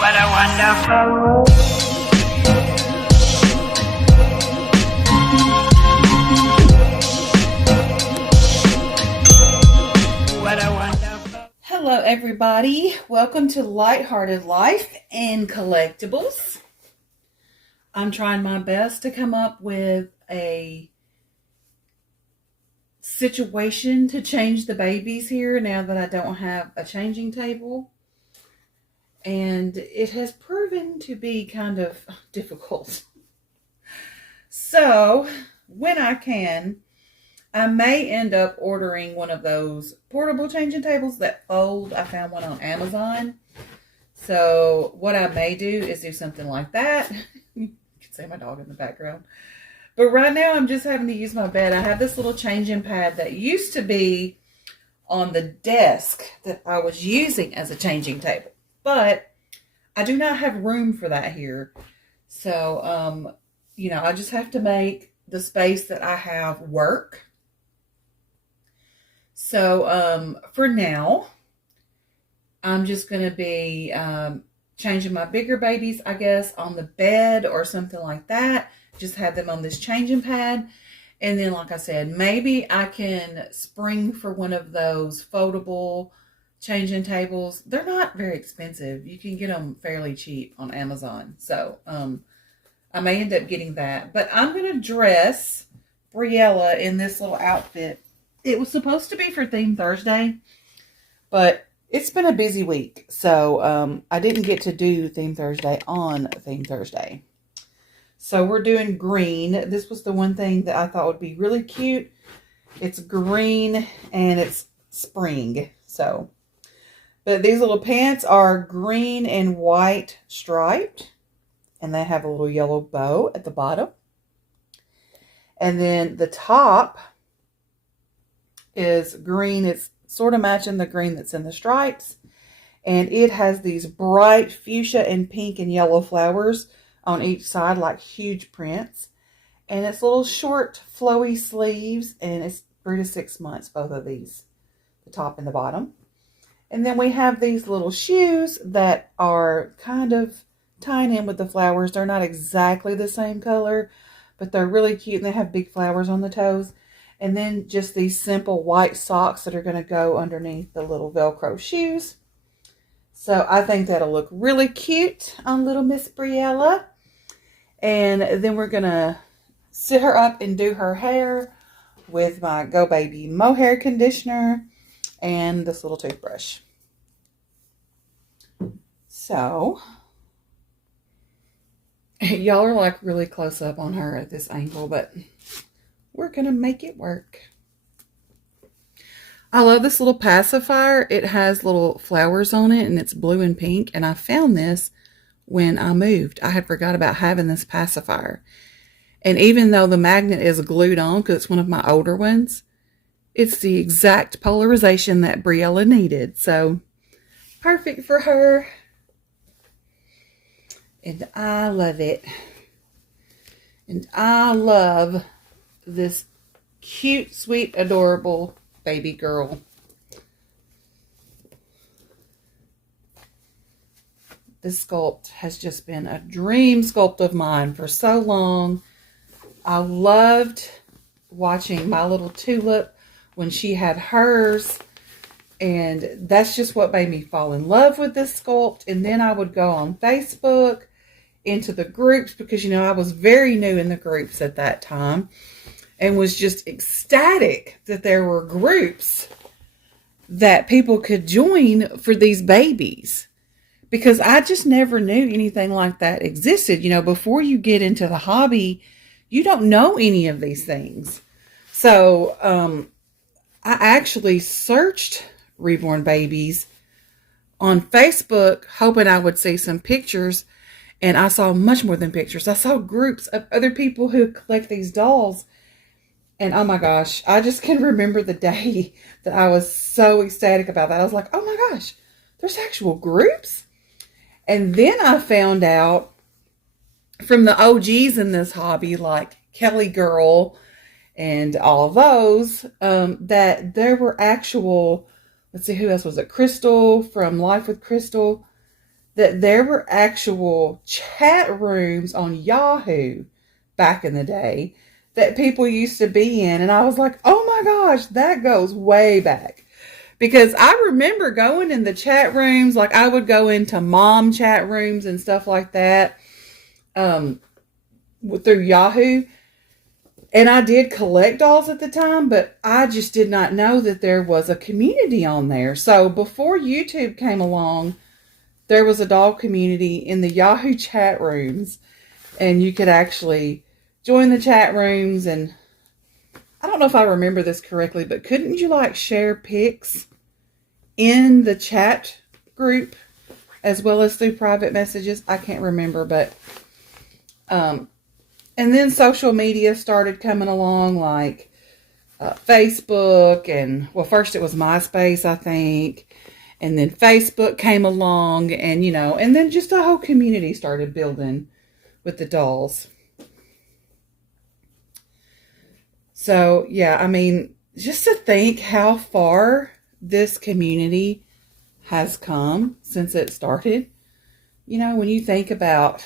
What a wonderful. What a wonderful. Hello everybody, welcome to Lighthearted Life and Collectibles. I'm trying my best to come up with a situation to change the babies here now that I don't have a changing table. And it has proven to be kind of difficult. So, when I can, I may end up ordering one of those portable changing tables that fold. I found one on Amazon. So, what I may do is do something like that. You can see my dog in the background. But right now, I'm just having to use my bed. I have this little changing pad that used to be on the desk that I was using as a changing table. But I do not have room for that here. So, I just have to make the space that I have work. So, for now, I'm just going to be changing my bigger babies, I guess, on the bed or something like that. Just have them on this changing pad. And then, like I said, maybe I can spring for one of those foldable changing tables. They're not very expensive. You can get them fairly cheap on Amazon. So, I may end up getting that. But I'm going to dress Briella in this little outfit. It was supposed to be for Theme Thursday, but it's been a busy week. So, I didn't get to do Theme Thursday on Theme Thursday. So, we're doing green. This was the one thing that I thought would be really cute. It's green and it's spring. So, but these little pants are green and white striped. And they have a little yellow bow at the bottom. And then the top is green. It's sort of matching the green that's in the stripes. And it has these bright fuchsia and pink and yellow flowers on each side, like huge prints. And it's little short flowy sleeves. And it's 3 to 6 months, both of these, the top and the bottom. And then we have these little shoes that are kind of tying in with the flowers. They're not exactly the same color, but they're really cute. And they have big flowers on the toes. And then just these simple white socks that are going to go underneath the little Velcro shoes. So I think that'll look really cute on little Miss Briella. And then we're going to sit her up and do her hair with my Go Baby mohair conditioner and this little toothbrush. So, y'all are like really close up on her at this angle, but we're going to make it work. I love this little pacifier. It has little flowers on it and it's blue and pink. And I found this when I moved. I had forgot about having this pacifier. And even though the magnet is glued on because it's one of my older ones, it's the exact polarization that Briella needed. So, perfect for her. And I love it. And I love this cute, sweet, adorable baby girl. This sculpt has just been a dream sculpt of mine for so long. I loved watching my little tulip when she had hers. And that's just what made me fall in love with this sculpt. And then I would go on Facebook into the groups because, I was very new in the groups at that time and was just ecstatic that there were groups that people could join for these babies because I just never knew anything like that existed. Before you get into the hobby, you don't know any of these things. So, I actually searched Reborn Babies on Facebook, hoping I would see some pictures. And I saw much more than pictures. I saw groups of other people who collect these dolls. And oh my gosh, I just can remember the day that I was so ecstatic about that. I was like, oh my gosh, there's actual groups? And then I found out from the O.G.s in this hobby, like Kelly Girl and all of those, that there were actual, let's see, who else was it? Crystal from Life with Crystal. that there were actual chat rooms on Yahoo back in the day that people used to be in. And I was like, oh my gosh, that goes way back. Because I remember going in the chat rooms, like I would go into mom chat rooms and stuff like that through Yahoo. And I did collect dolls at the time, but I just did not know that there was a community on there. So before YouTube came along, there was a doll community in the Yahoo chat rooms, and you could actually join the chat rooms. And I don't know if I remember this correctly, but couldn't you like share pics in the chat group as well as through private messages? I can't remember, but and then social media started coming along, like Facebook, and well, first it was MySpace, I think, and then Facebook came along, and and then just a whole community started building with the dolls. So yeah, I mean, just to think how far this community has come since it started. When you think about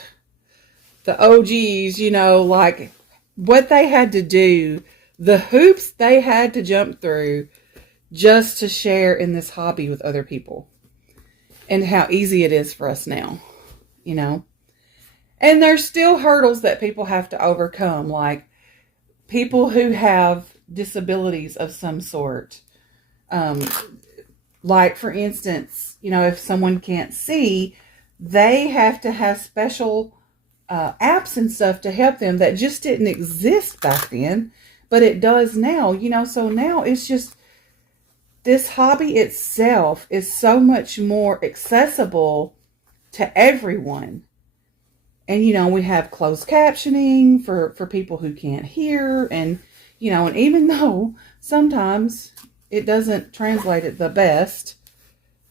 the O.G.s, like what they had to do, the hoops they had to jump through just to share in this hobby with other people, and how easy it is for us now, And there's still hurdles that people have to overcome, like people who have disabilities of some sort. Like, for instance, if someone can't see, they have to have special apps and stuff to help them that just didn't exist back then, but it does now, so now it's just, this hobby itself is so much more accessible to everyone. And, we have closed captioning for people who can't hear, and, and even though sometimes it doesn't translate it the best,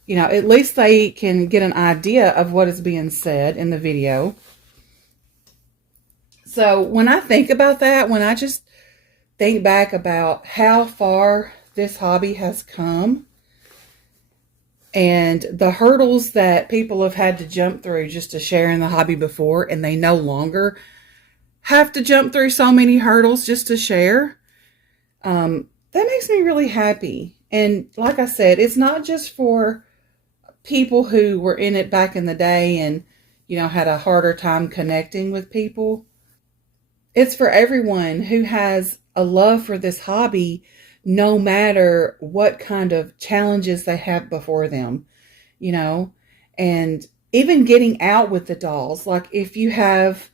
at least they can get an idea of what is being said in the video. So when I think about that, when I just think back about how far this hobby has come and the hurdles that people have had to jump through just to share in the hobby before, and they no longer have to jump through so many hurdles just to share, that makes me really happy. And like I said, it's not just for people who were in it back in the day and, had a harder time connecting with people. It's for everyone who has a love for this hobby, no matter what kind of challenges they have before them, and even getting out with the dolls. Like if you have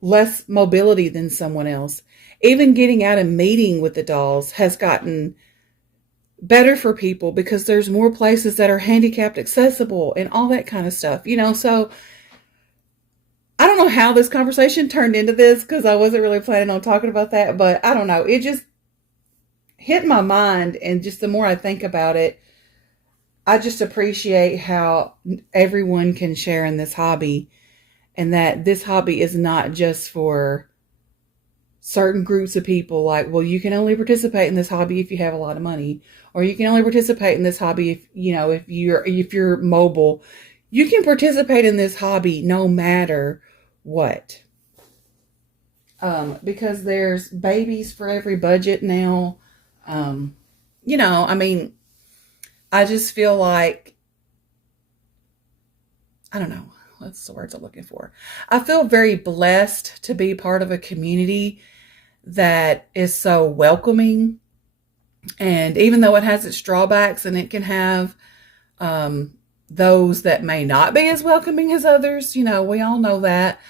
less mobility than someone else, even getting out and meeting with the dolls has gotten better for people because there's more places that are handicapped accessible and all that kind of stuff, so I don't know how this conversation turned into this, because I wasn't really planning on talking about that, but I don't know. It just hit my mind, and just the more I think about it, I just appreciate how everyone can share in this hobby, and that this hobby is not just for certain groups of people. Like, well, you can only participate in this hobby if you have a lot of money, or you can only participate in this hobby if you're mobile. You can participate in this hobby no matter what. Because there's babies for every budget now. I mean, I just feel like, I don't know, what's the words I'm looking for? I feel very blessed to be part of a community that is so welcoming. And even though it has its drawbacks, and it can have those that may not be as welcoming as others, we all know that.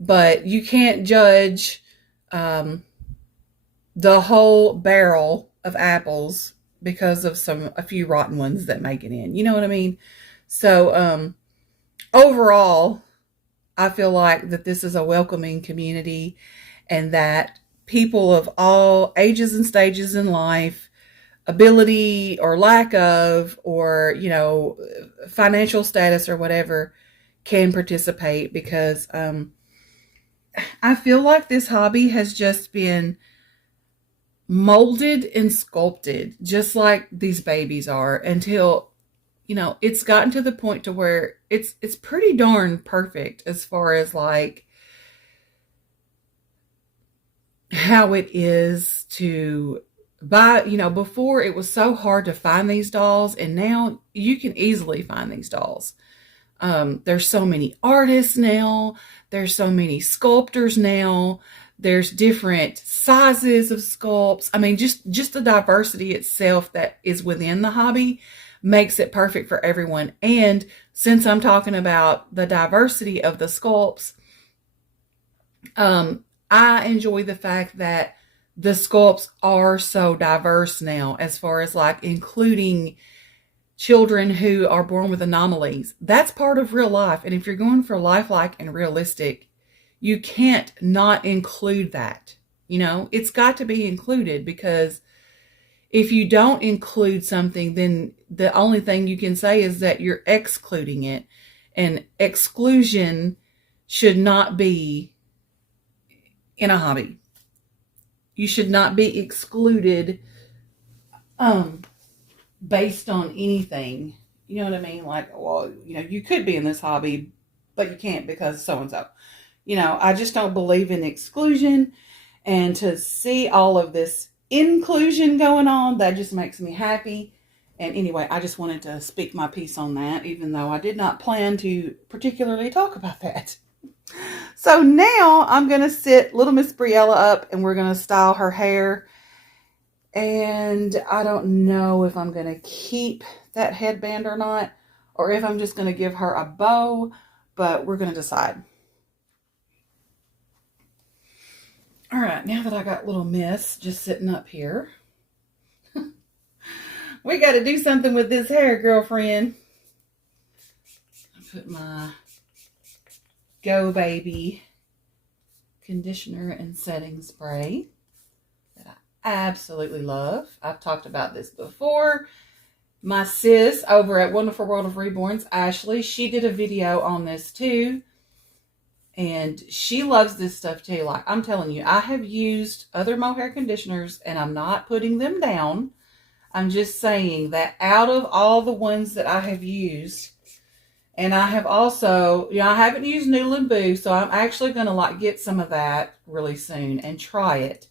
But you can't judge the whole barrel of apples because of a few rotten ones that make it in. You know what I mean? So overall, I feel like that this is a welcoming community, and that people of all ages and stages in life, ability or lack of, or, financial status or whatever, can participate, because I feel like this hobby has just been molded and sculpted just like these babies are, until you know, it's gotten to the point to where it's pretty darn perfect as far as like how it is to buy. You know, before it was so hard to find these dolls, and now you can easily find these dolls. There's so many artists now. There's so many sculptors now. There's different sizes of sculpts. I mean, just the diversity itself that is within the hobby makes it perfect for everyone. And since I'm talking about the diversity of the sculpts, I enjoy the fact that the sculpts are so diverse now, as far as like including children who are born with anomalies. That's part of real life. And if you're going for lifelike and realistic, you can't not include that. You know, it's got to be included, because if you don't include something, then the only thing you can say is that you're excluding it. And exclusion should not be in a hobby. You should not be excluded based on anything. You know what I mean? Like, well, you know, you could be in this hobby, but you can't because so-and-so. You know, I just don't believe in exclusion. And to see all of this inclusion going on, that just makes me happy. And anyway, I just wanted to speak my piece on that, even though I did not plan to particularly talk about that. So now I'm going to sit little Miss Briella up, and we're going to style her hair. And I don't know if I'm going to keep that headband or not, or if I'm just going to give her a bow, but we're going to decide. All right, now that I got little Miss just sitting up here, we got to do something with this hair, girlfriend. I put my Go Baby conditioner and setting spray that I absolutely love. I've talked about this before. My sis over at Wonderful World of Reborns, Ashley, she did a video on this too. And she loves this stuff too. Like, I'm telling you, I have used other mohair conditioners, and I'm not putting them down. I'm just saying that out of all the ones that I have used, and I have also, you know, I haven't used Noodle and Boo, so I'm actually going to like get some of that really soon and try it,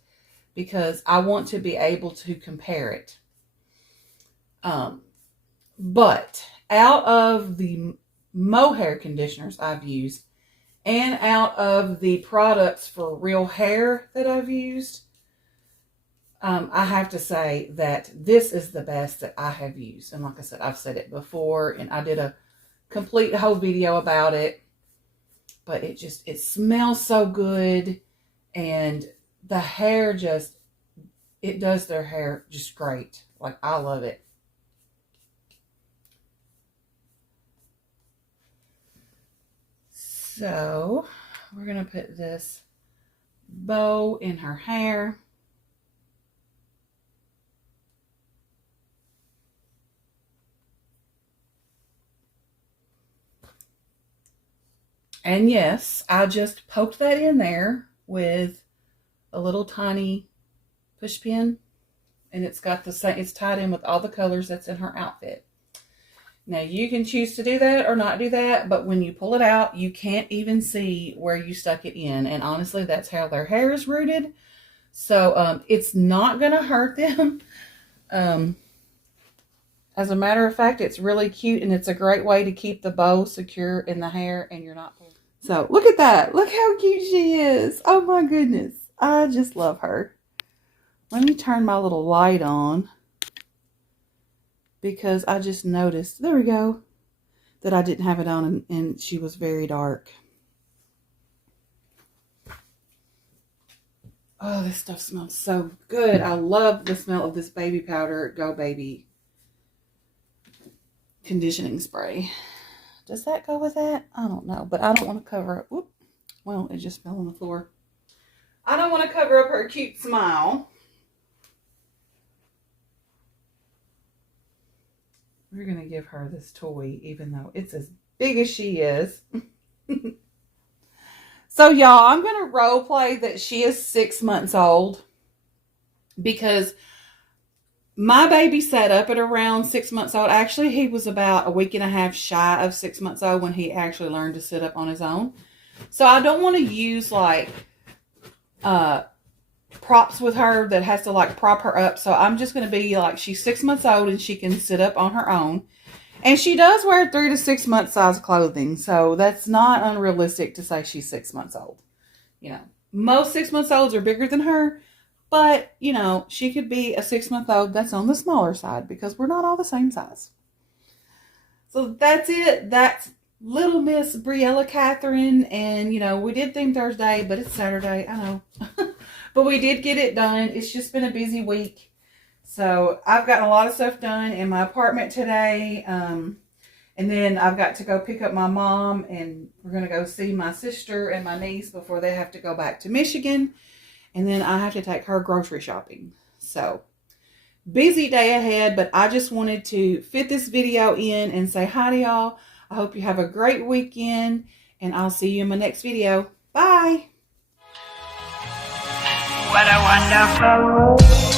because I want to be able to compare it. But out of the mohair conditioners I've used, and out of the products for real hair that I've used, I have to say that this is the best that I have used. And like I said, I've said it before, and I did a complete whole video about it. But it smells so good, and the hair just, it does their hair just great. Like, I love it. So we're going to put this bow in her hair. And yes, I just poked that in there with a little tiny push pin, and it's got the same, it's tied in with all the colors that's in her outfit. Now, you can choose to do that or not do that, but when you pull it out, you can't even see where you stuck it in. And honestly, that's how their hair is rooted. So it's not going to hurt them. As a matter of fact, it's really cute, and it's a great way to keep the bow secure in the hair, and you're not pulling. So look at that. Look how cute she is. Oh my goodness. I just love her. Let me turn my little light on, because I just noticed, there we go, that I didn't have it on, and she was very dark. Oh, this stuff smells so good. I love the smell of this baby powder, Go Baby conditioning spray. Does that go with that? I don't know, but I don't want to cover up. Whoop. Well, it just fell on the floor. I don't want to cover up her cute smile. We're going to give her this toy, even though it's as big as she is. So, y'all, I'm going to role play that she is 6 months old, because My baby sat up at around 6 months old. Actually, he was about a week and a half shy of 6 months old when he actually learned to sit up on his own. So I don't want to use like props with her that has to like prop her up. So I'm just going to be like, she's 6 months old and she can sit up on her own. And she does wear 3 to 6 month size clothing. So that's not unrealistic to say she's 6 months old. You know, most 6 months olds are bigger than her. But, you know, she could be a 6 month old that's on the smaller side because we're not all the same size. So that's it. That's little Miss Briella Catherine. And, you know, we did theme Thursday, but it's Saturday. I know. But we did get it done. It's just been a busy week. So I've gotten a lot of stuff done in my apartment today. And then I've got to go pick up my mom. And we're going to go see my sister and my niece before they have to go back to Michigan. And then I have to take her grocery shopping. So, busy day ahead, but I just wanted to fit this video in and say hi to y'all. I hope you have a great weekend, and I'll see you in my next video. Bye! What a wonderful world.